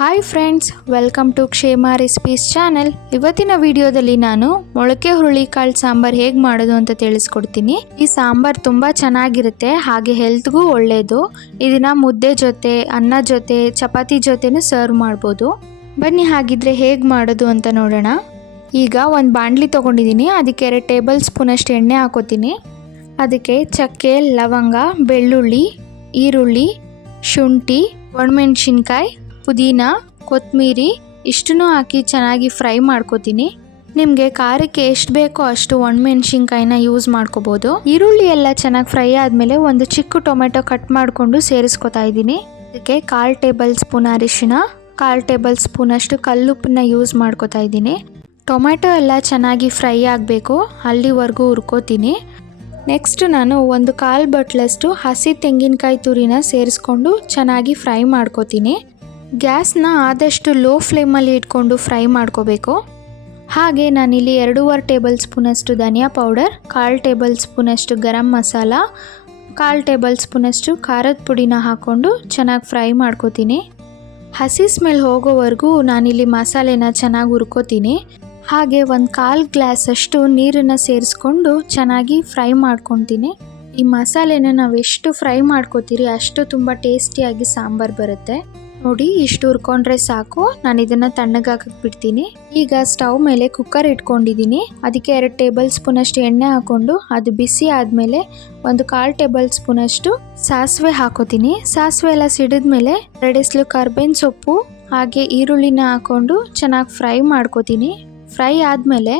Hi friends welcome to Kshema recipes channel ಇವತ್ತಿನ ವಿಡಿಯೋದಲ್ಲಿ ನಾನು ಮೊಳಕೆ ಹುರುಳಿಕಾಳು ಸಾಂಬಾರ್ ಹೇಗೆ ಮಾಡೋದು ಅಂತ ತಿಳಿಸ್ಕೊಡ್ತೀನಿ. ಈ ಸಾಂಬಾರ್ ತುಂಬ ಚೆನ್ನಾಗಿರುತ್ತೆ, ಹಾಗೆ ಹೆಲ್ತ್ಗೂ ಒಳ್ಳೆಯದು ಇದನ್ನ ಮುದ್ದೆ ಜೊತೆ, ಅನ್ನ ಜೊತೆ, ಚಪಾತಿ ಜೊತೆನೂ ಸರ್ವ್ ಮಾಡ್ಬೋದು. ಬನ್ನಿ ಹಾಗಿದ್ರೆ ಹೇಗೆ ಮಾಡೋದು ಅಂತ ನೋಡೋಣ. ಈಗ ಒಂದು ಬಾಣಲಿ ತೊಗೊಂಡಿದ್ದೀನಿ, ಅದಕ್ಕೆ ಎರಡು ಟೇಬಲ್ ಸ್ಪೂನಷ್ಟು ಎಣ್ಣೆ ಹಾಕೋತೀನಿ. ಅದಕ್ಕೆ ಚಕ್ಕೆ, ಲವಂಗ, ಬೆಳ್ಳುಳ್ಳಿ, ಈರುಳ್ಳಿ, ಶುಂಠಿ, ಒಣಮೆಣ್ಸಿನ್ಕಾಯಿ ಪುದೀನ ಕೊತ್ತಂಬರಿ ಇಷ್ಟನ್ನು ಹಾಕಿ ಚೆನ್ನಾಗಿ ಫ್ರೈ ಮಾಡ್ಕೋತೀನಿ. ನಿಮಗೆ ಖಾರಕ್ಕೆ ಎಷ್ಟು ಬೇಕೋ ಅಷ್ಟು ಒಣಮೆಣ್ಸಿನ್ಕಾಯಿನ ಯೂಸ್ ಮಾಡ್ಕೋಬೋದು. ಈರುಳ್ಳಿ ಎಲ್ಲ ಚೆನ್ನಾಗಿ ಫ್ರೈ ಆದಮೇಲೆ ಒಂದು ಚಿಕ್ಕ ಟೊಮೆಟೊ ಕಟ್ ಮಾಡಿಕೊಂಡು ಸೇರಿಸ್ಕೊತಾ ಇದ್ದೀನಿ. ಅದಕ್ಕೆ ಕಾಲು ಟೇಬಲ್ ಸ್ಪೂನ್ ಅರಿಶಿನ ಕಾಲು ಟೇಬಲ್ ಸ್ಪೂನ್ ಅಷ್ಟು ಕಲ್ಲುಪ್ಪನ್ನ ಯೂಸ್ ಮಾಡ್ಕೋತಾ ಇದ್ದೀನಿ. ಟೊಮೆಟೊ ಎಲ್ಲ ಚೆನ್ನಾಗಿ ಫ್ರೈ ಆಗಬೇಕು, ಅಲ್ಲಿವರೆಗೂ ಹುರ್ಕೋತೀನಿ. ನೆಕ್ಸ್ಟ್ ನಾನು ಒಂದು ಕಾಲು ಬಟ್ಲಷ್ಟು ಹಸಿ ತೆಂಗಿನಕಾಯಿ ತುರಿನ ಸೇರಿಸ್ಕೊಂಡು ಚೆನ್ನಾಗಿ ಫ್ರೈ ಮಾಡ್ಕೋತೀನಿ. ಗ್ಯಾಸ್ನ ಆದಷ್ಟು ಲೋ ಫ್ಲೇಮಲ್ಲಿ ಇಟ್ಕೊಂಡು ಫ್ರೈ ಮಾಡ್ಕೋಬೇಕು. ಹಾಗೆ ನಾನಿಲ್ಲಿ ಎರಡೂವರೆ ಟೇಬಲ್ ಸ್ಪೂನಷ್ಟು ಧನಿಯಾ ಪೌಡರ್, ಕಾಲು ಟೇಬಲ್ ಸ್ಪೂನಷ್ಟು ಗರಂ ಮಸಾಲ, ಕಾಲು ಟೇಬಲ್ ಸ್ಪೂನಷ್ಟು ಖಾರದ ಪುಡಿನ ಹಾಕ್ಕೊಂಡು ಚೆನ್ನಾಗಿ ಫ್ರೈ ಮಾಡ್ಕೋತೀನಿ. ಹಸಿ ಸ್ಮೆಲ್ ಹೋಗೋವರೆಗೂ ನಾನಿಲ್ಲಿ ಮಸಾಲೆನ ಚೆನ್ನಾಗಿ ಹುರ್ಕೋತೀನಿ. ಹಾಗೆ ಒಂದು ಕಾಲು ಗ್ಲಾಸಷ್ಟು ನೀರನ್ನು ಸೇರಿಸ್ಕೊಂಡು ಚೆನ್ನಾಗಿ ಫ್ರೈ ಮಾಡ್ಕೊತೀನಿ. ಈ ಮಸಾಲೆನ ನಾವು ಎಷ್ಟು ಫ್ರೈ ಮಾಡ್ಕೋತೀರಿ ಅಷ್ಟು ತುಂಬ ಟೇಸ್ಟಿಯಾಗಿ ಸಾಂಬಾರು ಬರುತ್ತೆ. ನೋಡಿ, ಇಷ್ಟು ಹುರ್ಕೊಂಡ್ರೆ ಸಾಕು. ನಾನು ಇದನ್ನ ತಣ್ಣಗಾಕಕ್ಕೆ ಬಿಡ್ತೀನಿ. ಈಗ ಸ್ಟವ್ ಮೇಲೆ ಕುಕ್ಕರ್ ಇಟ್ಕೊಂಡಿದ್ದೀನಿ ಅದಕ್ಕೆ ಎರಡು ಟೇಬಲ್ ಸ್ಪೂನ್ ಅಷ್ಟು ಎಣ್ಣೆ ಹಾಕ್ಕೊಂಡು ಅದು ಬಿಸಿ ಆದಮೇಲೆ ಒಂದು ಕಾಲು ಟೇಬಲ್ ಸ್ಪೂನ್ ಅಷ್ಟು ಸಾಸಿವೆ ಹಾಕೋತೀನಿ. ಸಾಸಿವೆ ಎಲ್ಲ ಸಿಡಿದ್ಮೇಲೆ ಎರಡೆಸ್ಲು ಕರ್ಬೇನ್ ಸೊಪ್ಪು, ಹಾಗೆ ಈರುಳ್ಳಿನ ಹಾಕ್ಕೊಂಡು ಚೆನ್ನಾಗಿ ಫ್ರೈ ಮಾಡ್ಕೋತೀನಿ. ಫ್ರೈ ಆದಮೇಲೆ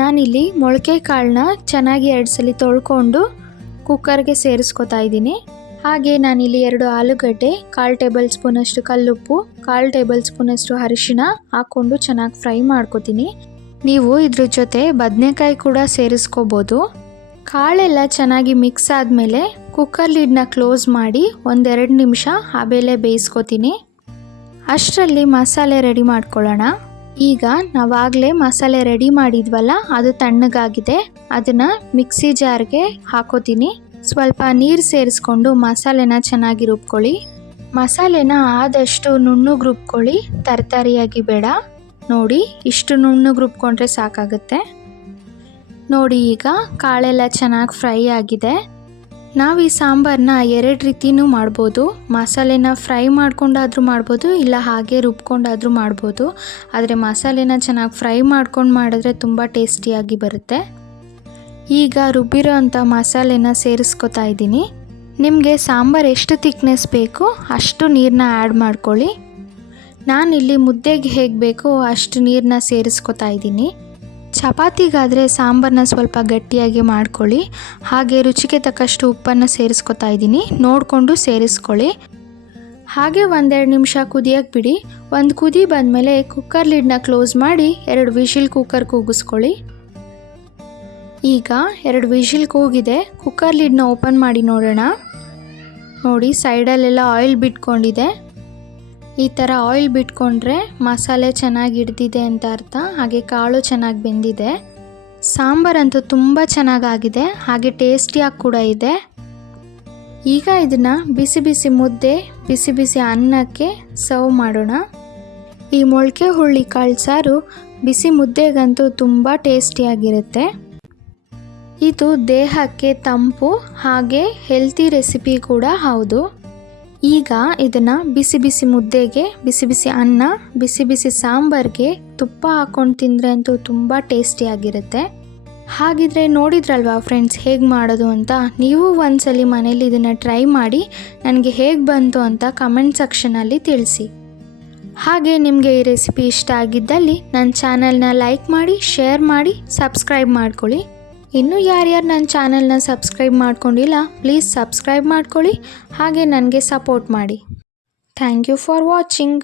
ನಾನಿಲ್ಲಿ ಮೊಳಕೆ ಕಾಳನ್ನ ಚೆನ್ನಾಗಿ ಎರಡು ಸಲ ತೊಳ್ಕೊಂಡು ಕುಕ್ಕರ್ಗೆ ಸೇರಿಸ್ಕೊತಾ ಇದ್ದೀನಿ ಹಾಗೆ ನಾನಿಲ್ಲಿ ಎರಡು ಆಲೂಗಡ್ಡೆ, ಕಾಲು ಟೇಬಲ್ ಸ್ಪೂನಷ್ಟು ಕಲ್ಲುಪ್ಪು, ಕಾಲು ಟೇಬಲ್ ಸ್ಪೂನಷ್ಟು ಅರಿಶಿನ ಹಾಕೊಂಡು ಚೆನ್ನಾಗಿ ಫ್ರೈ ಮಾಡ್ಕೋತೀನಿ. ನೀವು ಇದ್ರ ಜೊತೆ ಬದನೆಕಾಯಿ ಕೂಡ ಸೇರಿಸ್ಕೋಬೋದು. ಕಾಳೆಲ್ಲ ಚೆನ್ನಾಗಿ ಮಿಕ್ಸ್ ಆದಮೇಲೆ ಕುಕ್ಕರ್ ಲಿಡ್ನ ಕ್ಲೋಸ್ ಮಾಡಿ ಒಂದೆರಡು ನಿಮಿಷ ಆಮೇಲೆ ಬೇಯಿಸ್ಕೋತೀನಿ. ಅಷ್ಟರಲ್ಲಿ ಮಸಾಲೆ ರೆಡಿ ಮಾಡ್ಕೊಳ್ಳೋಣ. ಈಗ ನಾವಾಗಲೇ ಮಸಾಲೆ ರೆಡಿ ಮಾಡಿದ್ವಲ್ಲ, ಅದು ತಣ್ಣಗಾಗಿದೆ, ಅದನ್ನು ಮಿಕ್ಸಿ ಜಾರ್ಗೆ ಹಾಕೋತೀನಿ. ಸ್ವಲ್ಪ ನೀರು ಸೇರಿಸ್ಕೊಂಡು ಮಸಾಲೆನ ಚೆನ್ನಾಗಿ ರುಬ್ಕೊಳ್ಳಿ. ಮಸಾಲೆನ ಆದಷ್ಟು ನುಣ್ಣಗೆ ರುಬ್ಕೊಳ್ಳಿ. ತರಕಾರಿಯಾಗಿ ಬೇಡ. ನೋಡಿ, ಇಷ್ಟು ನುಣ್ಣಗೆ ರುಬ್ಕೊಂಡ್ರೆ ಸಾಕಾಗುತ್ತೆ. ನೋಡಿ ಈಗ ಕಾಳೆಲ್ಲ ಚೆನ್ನಾಗಿ ಫ್ರೈ ಆಗಿದೆ. ನಾವು ಈ ಸಾಂಬಾರನ್ನ ಎರಡು ರೀತಿನೂ ಮಾಡ್ಬೋದು. ಮಸಾಲೆನ ಫ್ರೈ ಮಾಡ್ಕೊಂಡಾದರೂ ಮಾಡ್ಬೋದು, ಇಲ್ಲ ಹಾಗೆ ರುಬ್ಕೊಂಡಾದರೂ ಮಾಡ್ಬೋದು. ಆದರೆ ಮಸಾಲೆನ ಚೆನ್ನಾಗಿ ಫ್ರೈ ಮಾಡ್ಕೊಂಡು ಮಾಡಿದ್ರೆ ತುಂಬ ಟೇಸ್ಟಿಯಾಗಿ ಬರುತ್ತೆ. ಈಗ ರುಬ್ಬಿರೋ ಅಂಥ ಮಸಾಲೆನ ಸೇರಿಸ್ಕೊತಾ ಇದ್ದೀನಿ. ನಿಮಗೆ ಸಾಂಬಾರು ಎಷ್ಟು ತಿಕ್ನೆಸ್ ಬೇಕು ಅಷ್ಟು ನೀರನ್ನ ಆ್ಯಡ್ ಮಾಡ್ಕೊಳ್ಳಿ. ನಾನಿಲ್ಲಿ ಮುದ್ದೆಗೆ ಹೇಗೆ ಬೇಕೋ ಅಷ್ಟು ನೀರನ್ನ ಸೇರಿಸ್ಕೊತಾ ಇದ್ದೀನಿ. ಚಪಾತಿಗಾದರೆ ಸಾಂಬಾರನ್ನ ಸ್ವಲ್ಪ ಗಟ್ಟಿಯಾಗಿ ಮಾಡ್ಕೊಳ್ಳಿ. ಹಾಗೆ ರುಚಿಗೆ ತಕ್ಕಷ್ಟು ಉಪ್ಪನ್ನು ಸೇರಿಸ್ಕೊತಾ ಇದ್ದೀನಿ. ನೋಡಿಕೊಂಡು ಸೇರಿಸ್ಕೊಳ್ಳಿ. ಹಾಗೆ ಒಂದೆರಡು ನಿಮಿಷ ಕುದಿಯಕ್ಕೆ ಬಿಡಿ. ಒಂದು ಕುದಿ ಬಂದಮೇಲೆ ಕುಕ್ಕರ್ ಲಿಡ್ನ ಕ್ಲೋಸ್ ಮಾಡಿ ಎರಡು ವಿಶಿಲ್ ಕುಕ್ಕರ್ ಕೂಗಿಸ್ಕೊಳ್ಳಿ. ಈಗ ಎರಡು ವಿಷಿಲ್ ಕೂಗಿದೆ. ಕುಕ್ಕರ್ ಲಿಡ್ನ ಓಪನ್ ಮಾಡಿ ನೋಡೋಣ. ನೋಡಿ ಸೈಡಲ್ಲೆಲ್ಲ ಆಯಿಲ್ ಬಿಟ್ಕೊಂಡಿದೆ. ಈ ಥರ ಆಯಿಲ್ ಬಿಟ್ಕೊಂಡ್ರೆ ಮಸಾಲೆ ಚೆನ್ನಾಗಿ ಹಿಡ್ದಿದೆ ಅಂತ ಅರ್ಥ. ಹಾಗೆ ಕಾಳು ಚೆನ್ನಾಗಿ ಬೆಂದಿದೆ. ಸಾಂಬಾರಂತೂ ತುಂಬ ಚೆನ್ನಾಗಾಗಿದೆ. ಹಾಗೆ ಟೇಸ್ಟಿಯಾಗಿ ಕೂಡ ಇದೆ. ಈಗ ಇದನ್ನು ಬಿಸಿ ಬಿಸಿ ಮುದ್ದೆ, ಬಿಸಿ ಬಿಸಿ ಅನ್ನಕ್ಕೆ ಸರ್ವ್ ಮಾಡೋಣ. ಈ ಮೊಳಕೆ ಹುಳ್ಳಿ ಕಾಳು ಸಾರು ಬಿಸಿ ಮುದ್ದೆಗಂತೂ ತುಂಬ ಟೇಸ್ಟಿಯಾಗಿರುತ್ತೆ. ಇದು ದೇಹಕ್ಕೆ ತಂಪು ಹಾಗೆ ಹೆಲ್ತಿ ರೆಸಿಪಿ ಕೂಡ ಹೌದು. ಈಗ ಇದನ್ನು ಬಿಸಿ ಬಿಸಿ ಮುದ್ದೆಗೆ, ಬಿಸಿ ಬಿಸಿ ಅನ್ನ, ಬಿಸಿ ಬಿಸಿ ಸಾಂಬಾರ್ಗೆ ತುಪ್ಪ ಹಾಕ್ಕೊಂಡು ತಿಂದರೆ ಅಂತೂ ತುಂಬ ಟೇಸ್ಟಿಯಾಗಿರುತ್ತೆ ಹಾಗಿದ್ರೆ ನೋಡಿದ್ರಲ್ವಾ ಫ್ರೆಂಡ್ಸ್ ಹೇಗೆ ಮಾಡೋದು ಅಂತ? ನೀವು ಒಂದ್ಸಲಿ ಮನೇಲಿ ಇದನ್ನು ಟ್ರೈ ಮಾಡಿ ನನಗೆ ಹೇಗೆ ಬಂತು ಅಂತ ಕಮೆಂಟ್ ಸೆಕ್ಷನಲ್ಲಿ ತಿಳಿಸಿ. ಹಾಗೆ ನಿಮಗೆ ಈ ರೆಸಿಪಿ ಇಷ್ಟ ಆಗಿದ್ದಲ್ಲಿ ನನ್ನ ಚಾನಲ್ನ ಲೈಕ್ ಮಾಡಿ ಶೇರ್ ಮಾಡಿ ಸಬ್ಸ್ಕ್ರೈಬ್ ಮಾಡ್ಕೊಳ್ಳಿ. ಇನ್ನೂ ಯಾರ್ಯಾರು ನನ್ನ ಚಾನಲ್ನ ಸಬ್ಸ್ಕ್ರೈಬ್ ಮಾಡ್ಕೊಂಡಿಲ್ಲ ಪ್ಲೀಸ್ ಸಬ್ಸ್ಕ್ರೈಬ್ ಮಾಡ್ಕೊಳ್ಳಿ, ಹಾಗೆ ನನಗೆ ಸಪೋರ್ಟ್ ಮಾಡಿ. Thank you for watching